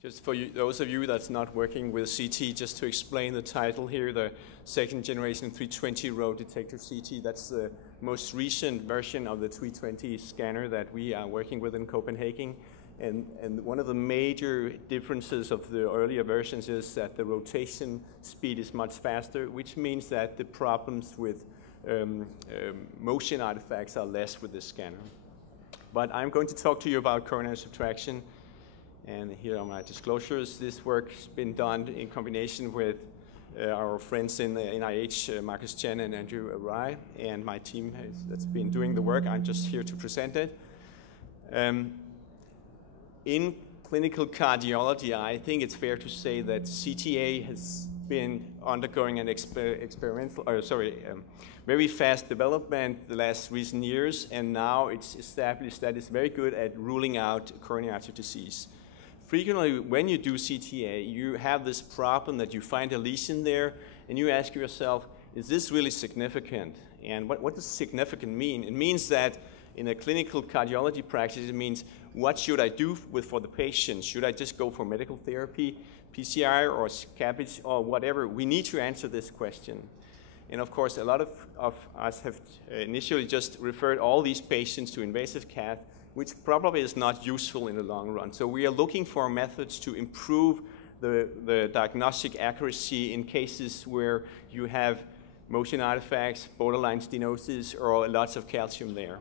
Just for you, those of you that's not working with CT, just to explain the title here, the second generation 320 row detector CT, that's the most recent version of the 320 scanner that we are working with in Copenhagen. And one of the major differences of the earlier versions is that the rotation speed is much faster, which means that the problems with motion artifacts are less with this scanner. But I'm going to talk to you about coronary subtraction. And here are my disclosures. This work's been done in combination with our friends in the NIH, Marcus Chen and Andrew Rai, and my team that's been doing the work. I'm just here to present it. In clinical cardiology, I think it's fair to say that CTA has been undergoing an very fast development the last recent years, and now it's established that it's very good at ruling out coronary artery disease. Frequently, when you do CTA, you have this problem that you find a lesion there, and you ask yourself, is this really significant? And what does significant mean? It means that in a clinical cardiology practice, it means what should I do for the patient? Should I just go for medical therapy, PCR, or CABG, or whatever? We need to answer this question. And of course, a lot of us have initially just referred all these patients to invasive cath, which probably is not useful in the long run. So we are looking for methods to improve the diagnostic accuracy in cases where you have motion artifacts, borderline stenosis, or lots of calcium there.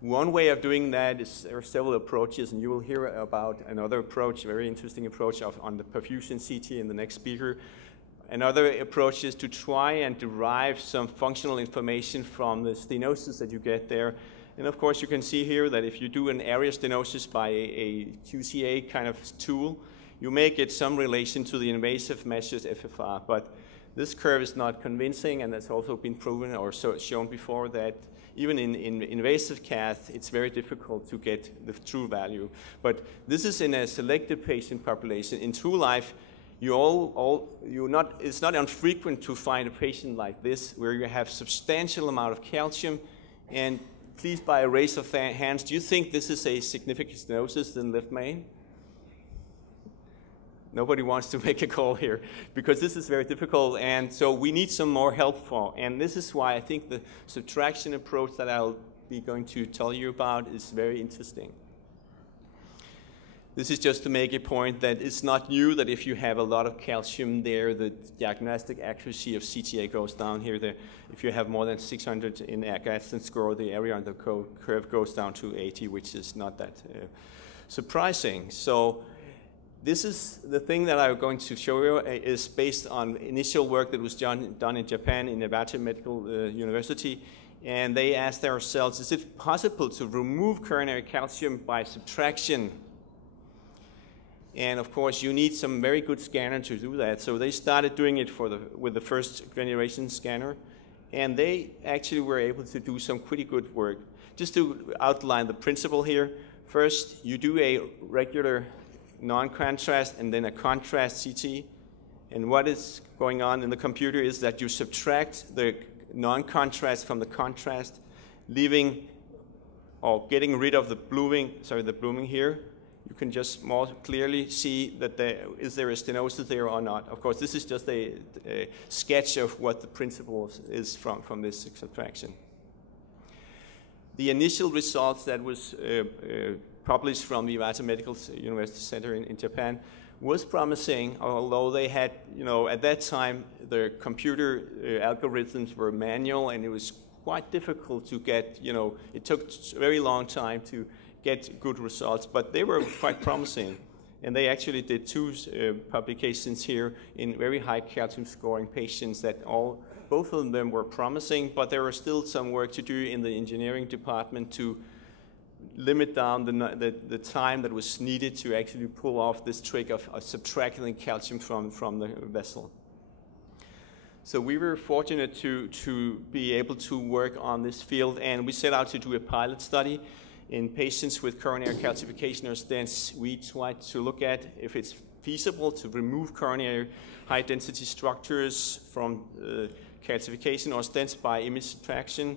One way of doing that is there are several approaches, and you will hear about another approach, a very interesting approach on the perfusion CT in the next speaker. Another approach is to try and derive some functional information from the stenosis that you get there. And of course, you can see here that if you do an area stenosis by a QCA kind of tool, you may get some relation to the invasive measures FFR. But this curve is not convincing, and that's also been proven or shown before that even in invasive cath, it's very difficult to get the true value. But this is in a selected patient population. In true life, it's not infrequent to find a patient like this where you have substantial amount of calcium. And please, by a raise of hands, do you think this is a significant stenosis in left main? Nobody wants to make a call here because this is very difficult, and so we need some more help for. And this is why I think the subtraction approach that I'll be going to tell you about is very interesting. This is just to make a point that it's not new that if you have a lot of calcium there, the diagnostic accuracy of CTA goes down here. If you have more than 600 in Gadsden score, the area on the curve goes down to 80, which is not that surprising. So this is the thing that I'm going to show you is based on initial work that was done in Japan in Nevada Medical University. And they asked themselves, is it possible to remove coronary calcium by subtraction? And of course, you need some very good scanner to do that. So they started doing it with the first generation scanner. And they actually were able to do some pretty good work. Just to outline the principle here, first, you do a regular non-contrast and then a contrast CT. And what is going on in the computer is that you subtract the non-contrast from the contrast, leaving or getting rid of the blooming here. You can just more clearly see that is there a stenosis there or not. Of course, this is just a sketch of what the principle is from this subtraction. The initial results that was published from the Nevada Medical University Center in Japan was promising, although they had, at that time, the computer algorithms were manual, and it was quite difficult to get, it took a very long time to get good results, but they were quite promising. And they actually did two publications here in very high calcium scoring patients that both of them were promising, but there was still some work to do in the engineering department to limit down the time that was needed to actually pull off this trick of subtracting calcium from the vessel. So we were fortunate to be able to work on this field, and we set out to do a pilot study in patients with coronary calcification or stents. We tried to look at if it's feasible to remove coronary high-density structures from calcification or stents by image subtraction.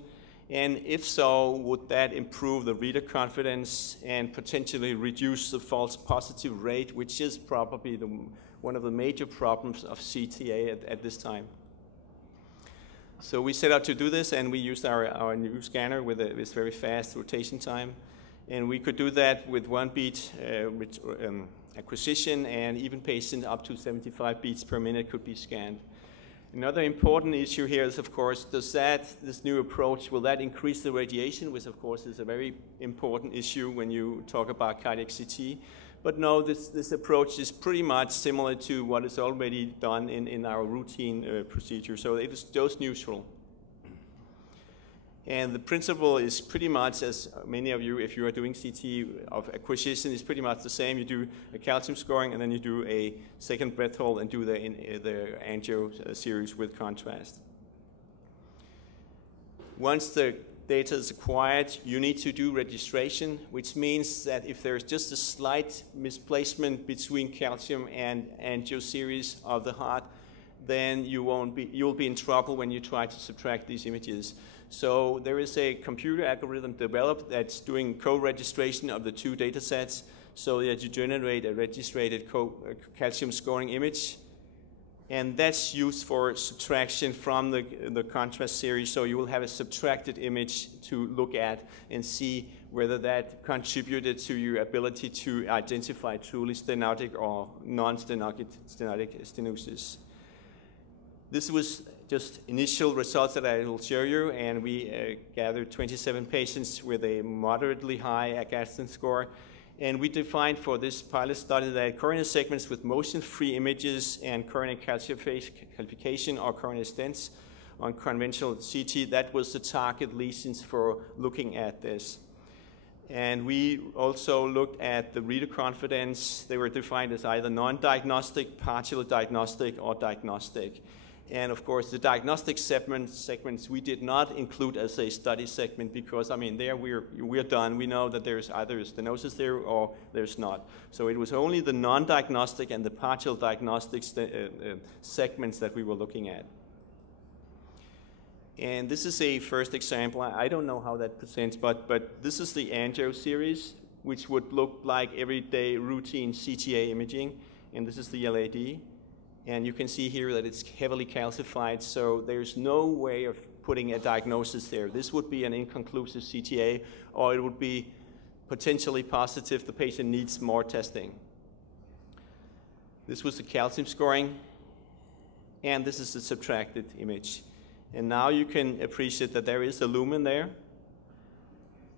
And if so, would that improve the reader confidence and potentially reduce the false positive rate, which is probably one of the major problems of CTA at this time? So we set out to do this, and we used our new scanner with this very fast rotation time. And we could do that with 1 beat acquisition, and even patients up to 75 beats per minute could be scanned. Another important issue here is, of course, this new approach, will that increase the radiation, which of course is a very important issue when you talk about cardiac CT. But no, this approach is pretty much similar to what is already done in our routine procedure. So it is dose neutral. And the principle is pretty much, as many of you, if you are doing CT of acquisition, is pretty much the same. You do a calcium scoring, and then you do a second breath hold and do the angio series with contrast. Once the data is acquired, you need to do registration, which means that if there's just a slight misplacement between calcium and angio series of the heart, then you'll be in trouble when you try to subtract these images. So there is a computer algorithm developed that's doing co-registration of the two data sets so that you generate a registered calcium scoring image. And that's used for subtraction from the contrast series. So you will have a subtracted image to look at and see whether that contributed to your ability to identify truly stenotic or non-stenotic stenosis. This was just initial results that I will show you, and we gathered 27 patients with a moderately high Agatston score. And we defined for this pilot study that coronary segments with motion-free images and coronary calcification or coronary stents on conventional CT, that was the target lesions for looking at this. And we also looked at the reader confidence. They were defined as either non-diagnostic, partial diagnostic, or diagnostic. And of course, the diagnostic segments we did not include as a study segment because, I mean, there we're done. We know that there's either stenosis there or there's not. So it was only the non-diagnostic and the partial diagnostic segments that we were looking at. And this is a first example. I don't know how that presents, but this is the angio series, which would look like everyday routine CTA imaging. And this is the LAD. And you can see here that it's heavily calcified, so there's no way of putting a diagnosis there. This would be an inconclusive CTA, or it would be potentially positive. The patient needs more testing. This was the calcium scoring, and this is the subtracted image. And now you can appreciate that there is a lumen there,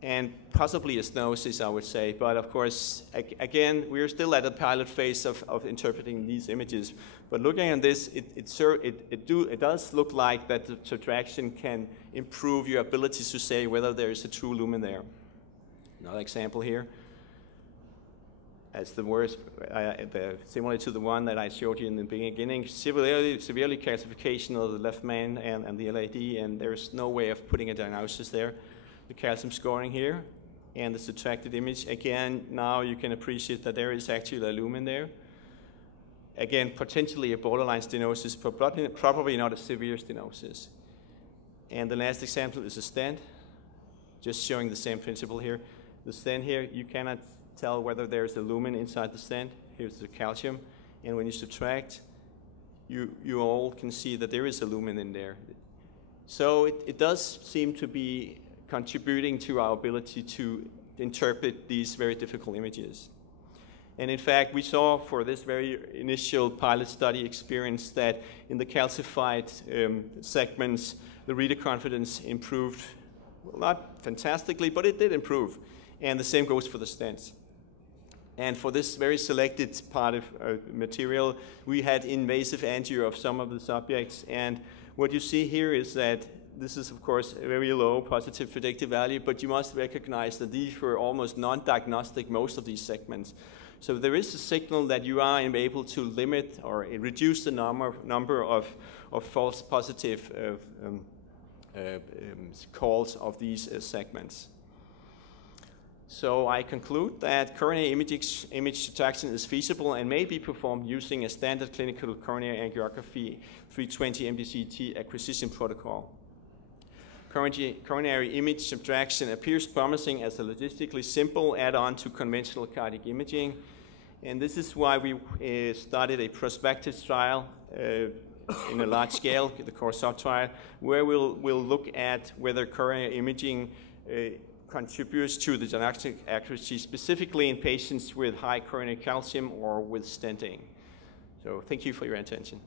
and possibly a stenosis, I would say. But of course, again, we're still at the pilot phase of interpreting these images. But looking at this, it does look like that the subtraction can improve your ability to say whether there is a true lumen there. Another example here. As the worst, similar to the one that I showed you in the beginning, severely calcification of the left main and the LAD, and there's no way of putting a diagnosis there. The calcium scoring here and the subtracted image. Again, now you can appreciate that there is actually a lumen there. Again, potentially a borderline stenosis, but probably not a severe stenosis. And the last example is a stent, just showing the same principle here. The stent here, you cannot tell whether there's a lumen inside the stent. Here's the calcium. And when you subtract, you all can see that there is a lumen in there. So it does seem to be contributing to our ability to interpret these very difficult images. And in fact, we saw for this very initial pilot study experience that in the calcified segments, the reader confidence improved, well, not fantastically, but it did improve. And the same goes for the stents. And for this very selected part of material, we had invasive angio of some of the subjects. And what you see here is that this is, of course, a very low positive predictive value, but you must recognize that these were almost non-diagnostic, most of these segments. So there is a signal that you are able to limit or reduce the number of false positive calls of these segments. So I conclude that coronary image subtraction is feasible and may be performed using a standard clinical coronary angiography 320 MDCT acquisition protocol. coronary image subtraction appears promising as a logistically simple add-on to conventional cardiac imaging. And this is why we started a prospective trial in a large scale, the CorSub trial, where we'll look at whether coronary imaging contributes to the diagnostic accuracy, specifically in patients with high coronary calcium or with stenting. So thank you for your attention.